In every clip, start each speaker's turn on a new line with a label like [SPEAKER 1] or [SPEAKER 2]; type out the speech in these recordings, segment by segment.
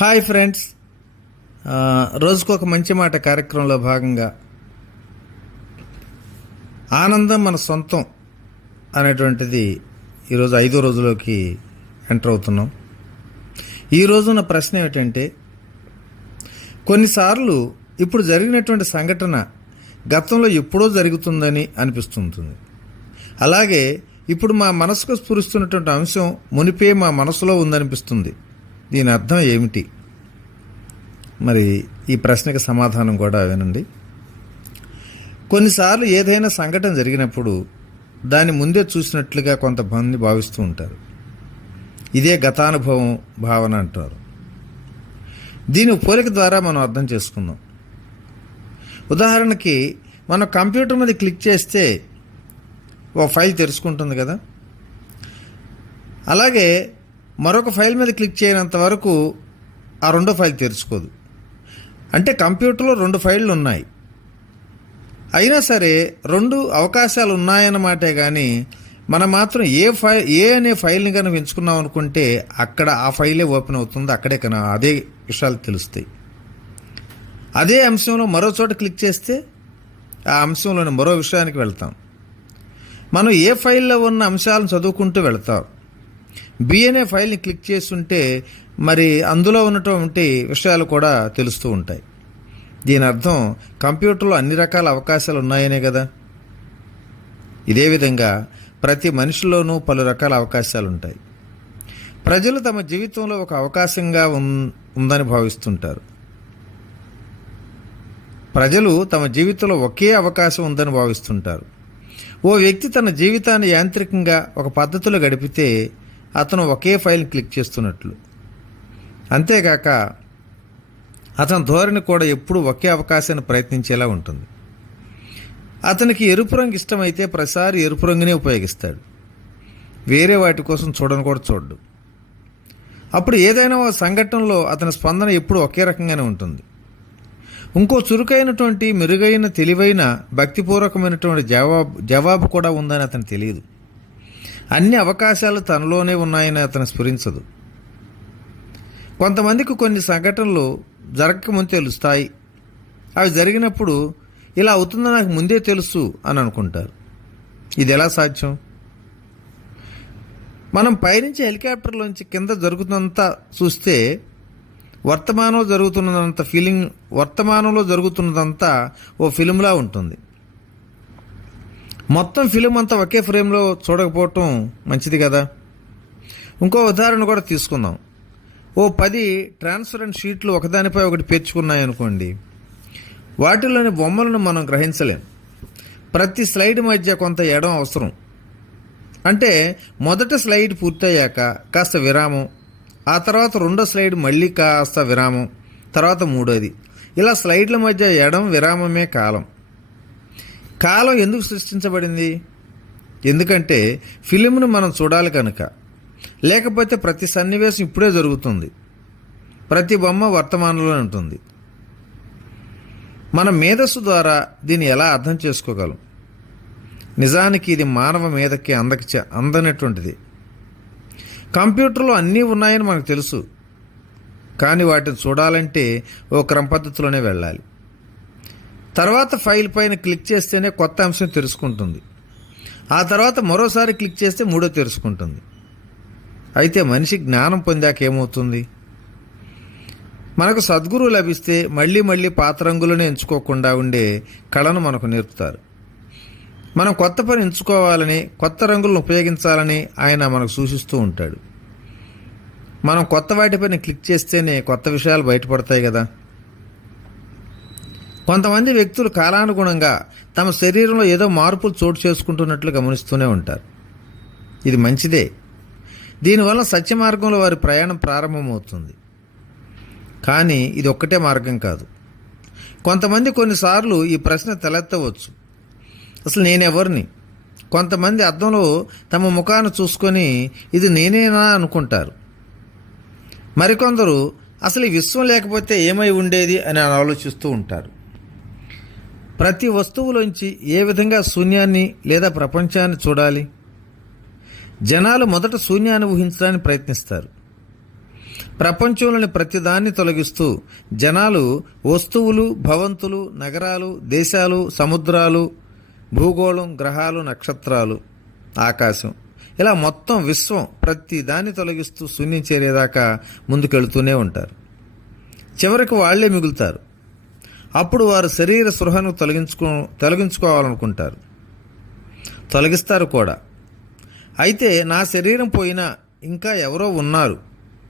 [SPEAKER 1] Hi friends. రోజుకు ఒక మంచి మాట కార్యక్రమంలో భాగంగా ఆనందం మన సొంతం అనేటువంటిది ఈరోజు ఐదో రోజులోకి ఎంటర్ అవుతున్నాం. ఈ రోజున ప్రశ్న ఏమిటంటే కొన్నిసార్లు ఇప్పుడు జరిగినటువంటి సంఘటన గతంలో ఎప్పుడో జరుగుతుందని అనిపిస్తుంటుంది. అలాగే ఇప్పుడు మా మనసుకు స్ఫురిస్తున్నటువంటి అంశం మునిపే మా మనసులో ఉందనిపిస్తుంది. దీని అర్థం ఏమిటి? మరి ఈ ప్రశ్నకి సమాధానం కూడా వినండి. కొన్నిసార్లు ఏదైనా సంఘటన జరిగినప్పుడు దాన్ని ముందే చూసినట్లుగా కొంతమంది భావిస్తూ ఉంటారు. ఇదే గతానుభవం భావన అంటారు. దీని పోలిక ద్వారా మనం అర్థం చేసుకుందాం. ఉదాహరణకి మనం కంప్యూటర్ మీద క్లిక్ చేస్తే ఓ ఫైల్ తెరుచుకుంటుంది కదా? అలాగే మరొక ఫైల్ మీద క్లిక్ చేయనంత వరకు ఆ రెండో ఫైల్ తెరుచుకోదు. అంటే కంప్యూటర్లో రెండు ఫైళ్ళు ఉన్నాయి. అయినా సరే రెండు అవకాశాలు ఉన్నాయన్నమాటే కానీ మనం మాత్రం ఏ ఫైల్ ఏ అనే ఫైల్ని కనుక ఎంచుకున్నాం అనుకుంటే అక్కడ ఆ ఫైలే ఓపెన్ అవుతుంది. అక్కడే కన అదే విషయాలు తెలుస్తాయి. అదే అంశంలో మరో చోట క్లిక్ చేస్తే ఆ అంశంలోని మరో విషయానికి వెళ్తాం. మనం ఏ ఫైల్లో ఉన్న అంశాలను చదువుకుంటూ వెళ్తాం. బిఎన్ఏ ఫైల్ని క్లిక్ చేస్తుంటే మరి అందులో ఉన్నటువంటి విషయాలు కూడా తెలుస్తూ ఉంటాయి. దీని అర్థం కంప్యూటర్లో అన్ని రకాల అవకాశాలు ఉన్నాయనే కదా? ఇదే విధంగా ప్రతి మనిషిలోనూ పలు రకాల అవకాశాలు ఉంటాయి. ప్రజలు తమ జీవితంలో ఒక అవకాశంగా ఉన్- ఉందని భావిస్తుంటారు. ప్రజలు తమ జీవితంలో ఒకే అవకాశం ఉందని భావిస్తుంటారు. ఓ వ్యక్తి తన జీవితాన్ని యాంత్రికంగా ఒక పద్ధతిలో గడిపితే అతను ఒకే ఫైల్ క్లిక్ చేస్తున్నట్లు. అంతేగాక అతని ధోరణి కూడా ఎప్పుడూ ఒకే అవకాశాన్ని ప్రయత్నించేలా ఉంటుంది. అతనికి ఎరుపు రంగు ఇష్టమైతే ప్రతిసారి ఎరుపు రంగునే ఉపయోగిస్తాడు. వేరే వాటి కోసం చూడను కూడా చూడడు. అప్పుడు ఏదైనా ఒక సంఘటనలో అతని స్పందన ఎప్పుడూ ఒకే రకంగానే ఉంటుంది. ఇంకో చురుకైనటువంటి మెరుగైన తెలివైన భక్తిపూర్వకమైనటువంటి జవాబు జవాబు కూడా ఉందని అతను తెలియదు. అన్ని అవకాశాలు తనలోనే ఉన్నాయని అతను స్ఫురించదు. కొంతమందికి కొన్ని సంఘటనలు జరగకముందు తెలుస్తాయి. అవి జరిగినప్పుడు ఇలా అవుతుందో నాకు ముందే తెలుసు అని అనుకుంటారు. ఇది ఎలా సాధ్యం? మనం పైనుంచి హెలికాప్టర్లోంచి కింద జరుగుతున్నంత చూస్తే వర్తమానంలో జరుగుతున్నదంత ఫీలింగ్ వర్తమానంలో జరుగుతున్నదంతా ఓ ఫిలింలా ఉంటుంది. మొత్తం ఫిలిం అంతా ఒకే ఫ్రేమ్లో చూడకపోవటం మంచిది కదా? ఇంకో ఉదాహరణ కూడా తీసుకుందాం. ఓ పది ట్రాన్స్పరెంట్ షీట్లు ఒకదానిపై ఒకటి పేర్చుకున్నాయనుకోండి. వాటిలోని బొమ్మలను మనం గ్రహించలేం. ప్రతి స్లైడ్ మధ్య కొంత ఎడం అవసరం. అంటే మొదట స్లైడ్ పూర్తయ్యాక కాస్త విరామం ఆ తర్వాత రెండో స్లైడ్ మళ్ళీ కాస్త విరామం తర్వాత మూడోది. ఇలా స్లైడ్ల మధ్య ఎడం విరామమే కాలం. కాలం ఎందుకు సృష్టించబడింది? ఎందుకంటే ఫిలింను మనం చూడాలి కనుక. లేకపోతే ప్రతి సన్నివేశం ఇప్పుడే జరుగుతుంది. ప్రతి బొమ్మ వర్తమానంలో ఉంటుంది. మన మేధస్సు ద్వారా దీన్ని ఎలా అర్థం చేసుకోగలం? నిజానికి ఇది మానవ మేధకి అందక అందనటువంటిది. కంప్యూటర్లో అన్నీ ఉన్నాయని మనకు తెలుసు. కానీ వాటిని చూడాలంటే ఓ క్రమ పద్ధతిలోనే వెళ్ళాలి. తర్వాత ఫైల్ పైన క్లిక్ చేస్తేనే కొత్త అంశం తెరుచుకుంటుంది ఆ తర్వాత మరోసారి క్లిక్ చేస్తే మూడో తెరుచుకుంటుంది అయితే మనిషి జ్ఞానం పొందాక ఏమవుతుంది? మనకు సద్గురువు లభిస్తే మళ్ళీ మళ్ళీ పాత రంగులను ఎంచుకోకుండా ఉండే కళను మనకు నేర్పుతారు. మనం కొత్త పని ఎంచుకోవాలని కొత్త రంగులను ఉపయోగించాలని ఆయన మనకు సూచిస్తూ ఉంటాడు. మనం కొత్త వాటిపైన క్లిక్ చేస్తేనే కొత్త విషయాలు బయటపడతాయి కదా. కొంతమంది వ్యక్తులు కాలానుగుణంగా తమ శరీరంలో ఏదో మార్పులు చోటు చేసుకుంటున్నట్లు గమనిస్తూనే ఉంటారు. ఇది మంచిదే. దీనివల్ల సత్య మార్గంలో వారి ప్రయాణం ప్రారంభమవుతుంది. కానీ ఇది ఒక్కటే మార్గం కాదు. కొంతమంది కొన్నిసార్లు ఈ ప్రశ్న తలెత్తవచ్చు. అసలు నేనెవరిని? కొంతమంది అద్దంలో తమ ముఖాన్ని చూసుకొని ఇది నేనేనా అనుకుంటారు. మరికొందరు అసలు ఈ విశ్వం లేకపోతే ఏమై ఉండేది అని ఆలోచిస్తూ ఉంటారు. ప్రతి వస్తువులోంచి ఏ విధంగా శూన్యాన్ని లేదా ప్రపంచాన్ని చూడాలి? జనాలు మొదట శూన్యాన్ని ఊహించడానికి ప్రయత్నిస్తారు. ప్రపంచంలోని ప్రతిదాన్ని తొలగిస్తూ జనాలు వస్తువులు భవంతులు నగరాలు దేశాలు సముద్రాలు భూగోళం గ్రహాలు నక్షత్రాలు ఆకాశం ఇలా మొత్తం విశ్వం ప్రతి దాన్ని తొలగిస్తూ శూన్యం చేరేదాకా ముందుకెళ్తూనే ఉంటారు. చివరికి వాళ్ళే మిగులుతారు. అప్పుడు వారు శరీర స్పృహను తొలగించుకో తొలగించుకోవాలనుకుంటారు. తొలగిస్తారు కూడా. అయితే నా శరీరం పోయినా ఇంకా ఎవరో ఉన్నారు.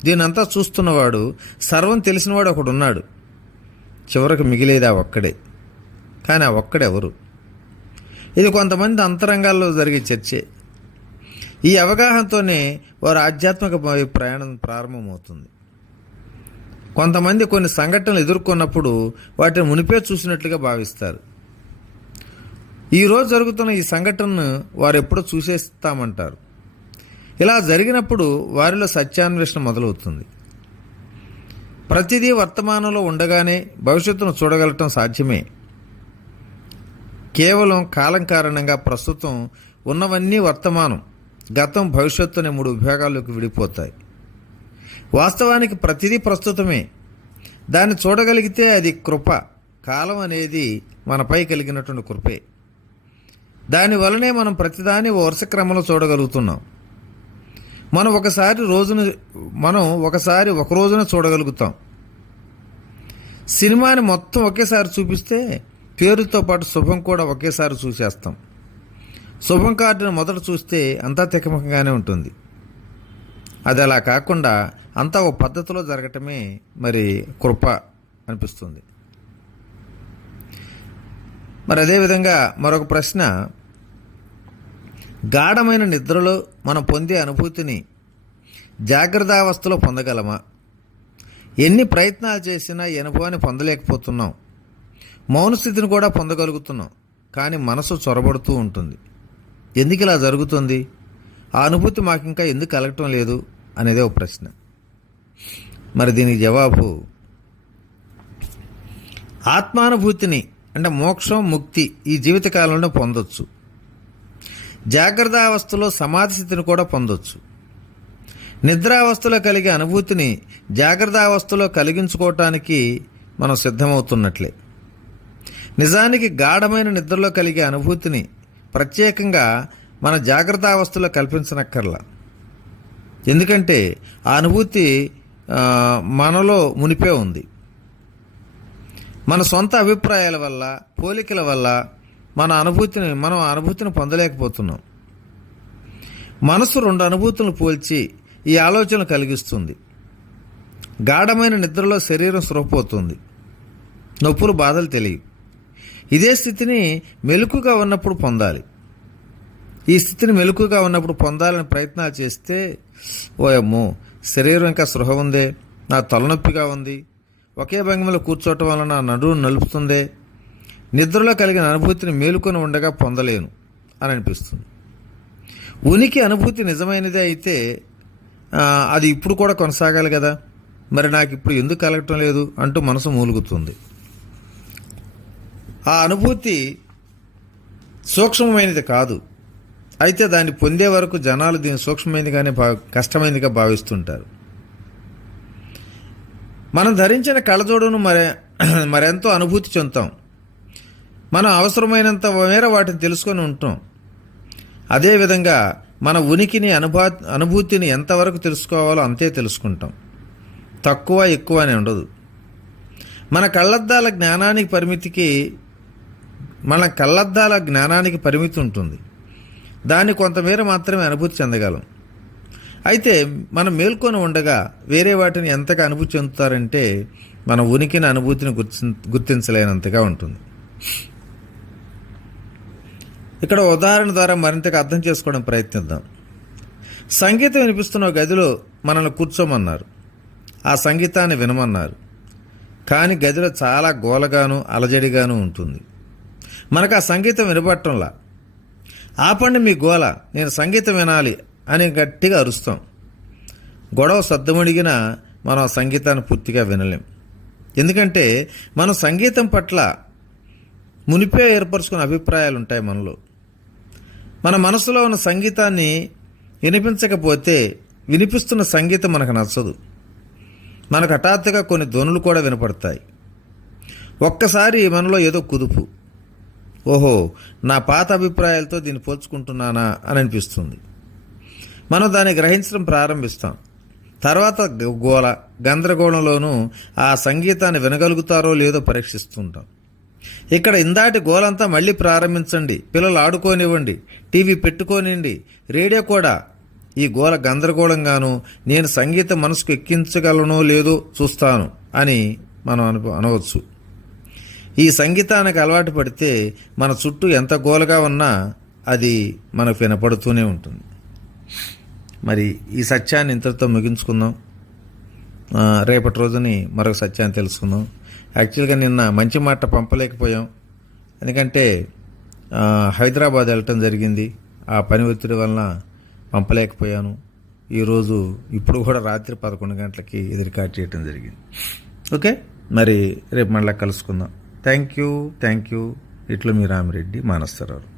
[SPEAKER 1] దీనంతా చూస్తున్నవాడు సర్వం తెలిసినవాడు ఒకడు ఉన్నాడు చివరకు మిగిలేది ఆ ఒక్కడే. కానీ ఆ ఒక్కడెవరు? ఇది కొంతమంది అంతరంగాల్లో జరిగే చర్చే. ఈ అవగాహనతోనే వారు ఆధ్యాత్మిక ప్రయాణం ప్రారంభమవుతుంది. కొంతమంది కొన్ని సంఘటనలు ఎదుర్కొన్నప్పుడు వాటిని మునిపే చూసినట్లుగా భావిస్తారు. ఈరోజు జరుగుతున్న ఈ సంఘటనను వారు ఎప్పుడో చూసేస్తామంటారు. ఇలా జరిగినప్పుడు వారిలో సత్యాన్వేషణ మొదలవుతుంది. ప్రతిదీ వర్తమానంలో ఉండగానే భవిష్యత్తును చూడగలటం సాధ్యమే. కేవలం కాలం కారణంగా ప్రస్తుతం ఉన్నవన్నీ వర్తమానం. గతం భవిష్యత్తు అనే మూడు విభాగాల్లోకి విడిపోతాయి. వాస్తవానికి ప్రతిదీ ప్రస్తుతమే. దాన్ని చూడగలిగితే అది కృప. కాలం అనేది మనపై కలిగినటువంటి కృపే. దానివలనే మనం ప్రతిదాన్ని వరుస క్రమంలో చూడగలుగుతున్నాం. మనం ఒకసారి రోజున మనం ఒకసారి ఒక రోజున చూడగలుగుతాం. సినిమాని మొత్తం ఒకేసారి చూపిస్తే పేరుతో పాటు శుభం కూడా ఒకేసారి చూసేస్తాం. శుభం కార్డును మొదట చూస్తే అంతా తికమకంగానే ఉంటుంది. అది అలా కాకుండా అంతా ఒక పద్ధతిలో జరగటమే మరి కృప అనిపిస్తుంది. మరి అదేవిధంగా మరొక ప్రశ్న గాఢమైన నిద్రలో మనం పొందే అనుభూతిని జాగ్రత్తావస్థలో పొందగలమా? ఎన్ని ప్రయత్నాలు చేసినా ఈ అనుభవాన్ని పొందలేకపోతున్నాం. మౌన స్థితిని కూడా పొందగలుగుతున్నాం. కానీ మనసు చొరబడుతూ ఉంటుంది. ఎందుకు ఇలా జరుగుతుంది? ఆ అనుభూతి మాకు ఇంకా ఎందుకు కలగటం లేదు? అనేది ఒక ప్రశ్న. మరి దీనికి జవాబు ఆత్మానుభూతిని అంటే మోక్షం ముక్తి ఈ జీవితకాలంలో పొందొచ్చు. జాగ్రత్తావస్థలో సమాధి స్థితిని కూడా పొందొచ్చు. నిద్రావస్థలో కలిగే అనుభూతిని జాగ్రత్తావస్థలో కలిగించుకోవటానికి మనం సిద్ధమవుతున్నట్లే. నిజానికి గాఢమైన నిద్రలో కలిగే అనుభూతిని ప్రత్యేకంగా మన జాగ్రత్తావస్థలో కల్పించనక్కర్లా. ఎందుకంటే ఆ అనుభూతి మనలో మునిపే ఉంది. మన సొంత అభిప్రాయాల వల్ల పోలికల వల్ల మన అనుభూతిని మనం అనుభూతిని పొందలేకపోతున్నాం. మనసు రెండు అనుభూతులను పోల్చి ఈ ఆలోచన కలిగిస్తుంది. గాఢమైన నిద్రలో శరీరం సురపోతుంది నొప్పులు బాధలు తెలియవు. ఇదే స్థితిని మెలుకుగా ఉన్నప్పుడు పొందాలి. ఈ స్థితిని మెలుకుగా ఉన్నప్పుడు పొందాలని ప్రయత్నాలు చేస్తే ఓయమ్మో శరీరం ఇంకా సృహ ఉందే నా తలనొప్పిగా ఉంది. ఒకే భంగిమలో కూర్చోవటం వలన నా నడువు నలుపుతుందే. నిద్రలో కలిగిన అనుభూతిని మేలుకొని ఉండగా పొందలేను అని అనిపిస్తుంది. ఉనికి అనుభూతి నిజమైనదే అయితే అది ఇప్పుడు కూడా కొనసాగాలి కదా. మరి నాకు ఇప్పుడు ఎందుకు కలగటం లేదు అంటూ మనసు మూలుగుతుంది. ఆ అనుభూతి సూక్ష్మమైనది కాదు. అయితే దాన్ని పొందే వరకు జనాలు దీన్ని సూక్ష్మమైనదిగానే భా కష్టమైనదిగా భావిస్తుంటారు. మనం ధరించిన కళ్ళజోడును మరే మరెంతో అనుభూతి చెందుతాం. మనం అవసరమైనంత మేర వాటిని తెలుసుకొని ఉంటాం. అదేవిధంగా మన ఉనికిని అనుభా అనుభూతిని ఎంతవరకు తెలుసుకోవాలో అంతే తెలుసుకుంటాం. తక్కువ ఎక్కువ అని ఉండదు. మన కళ్ళద్దాల జ్ఞానానికి పరిమితికి మన కళ్ళద్దాల జ్ఞానానికి పరిమితి ఉంటుంది. దాన్ని కొంతమేర మాత్రమే అనుభూతి చెందగలం. అయితే మనం మేల్కొని ఉండగా వేరే వాటిని ఎంతగా అనుభూతి చెందుతారంటే మన ఉనికిని అనుభూతిని గుర్తి గుర్తించలేనంతగా ఉంటుంది. ఇక్కడ ఉదాహరణ ద్వారా మరింతగా అర్థం చేసుకోవడం ప్రయత్నిద్దాం. సంగీతం వినిపిస్తున్న గదిలో మనల్ని కూర్చోమన్నారు. ఆ సంగీతాన్ని వినమన్నారు. కానీ గదిలో చాలా గోలగాను అలజడిగాను ఉంటుంది. మనకు ఆ సంగీతం వినబట్టంలా ఆపండి మీ గోల నేను సంగీతం వినాలి అని గట్టిగా అరుస్తాం. గొడవ సద్దమడిగినా మనం ఆ సంగీతాన్ని పూర్తిగా వినలేం. ఎందుకంటే మనం సంగీతం పట్ల మునిపే ఏర్పరచుకున్న అభిప్రాయాలు ఉంటాయి మనలో. మన మనసులో ఉన్న సంగీతాన్ని వినిపించకపోతే వినిపిస్తున్న సంగీతం మనకు నచ్చదు. మనకు హఠాత్తుగా కొన్ని ధ్వనులు కూడా వినపడతాయి. ఒక్కసారి మనలో ఏదో కుదుపు. ఓహో నా పాత అభిప్రాయాలతో దీన్ని పోల్చుకుంటున్నానా అని అనిపిస్తుంది. మనం దాన్ని గ్రహించడం ప్రారంభిస్తాం. తర్వాత గోల గందరగోళంలోనూ ఆ సంగీతాన్ని వినగలుగుతారో లేదో పరీక్షిస్తుంటాం. ఇక్కడ ఇందాటి గోలంతా మళ్ళీ ప్రారంభించండి పిల్లలు ఆడుకోనివ్వండి టీవీ పెట్టుకోనివ్వండి రేడియో కూడా. ఈ గోల గందరగోళంగాను నేను సంగీతం మనసుకు ఎక్కించగలనో లేదో చూస్తాను అని మనం అను అనవచ్చు. ఈ సంగీతానికి అలవాటు పడితే మన చుట్టూ ఎంత గోలగా ఉన్నా అది మనకు వినపడుతూనే ఉంటుంది. మరి ఈ సత్యాన్ని ఇంతటితో ముగించుకుందాం. రేపటి రోజుని మరొక సత్యాన్ని తెలుసుకుందాం. యాక్చువల్గా నిన్న మంచి మాట పంపలేకపోయాం. ఎందుకంటే హైదరాబాద్ వెళ్ళటం జరిగింది. ఆ పని ఒత్తిడి వలన పంపలేకపోయాను. ఈరోజు ఇప్పుడు కూడా రాత్రి పదకొండు గంటలకి ఇది రికార్డ్ చేయటం జరిగింది. ఓకే? మరి రేపు మళ్ళీ కలుసుకుందాం. Thank you thank you. ఇట్లు మీ రామిరెడ్డి మానస్తరావు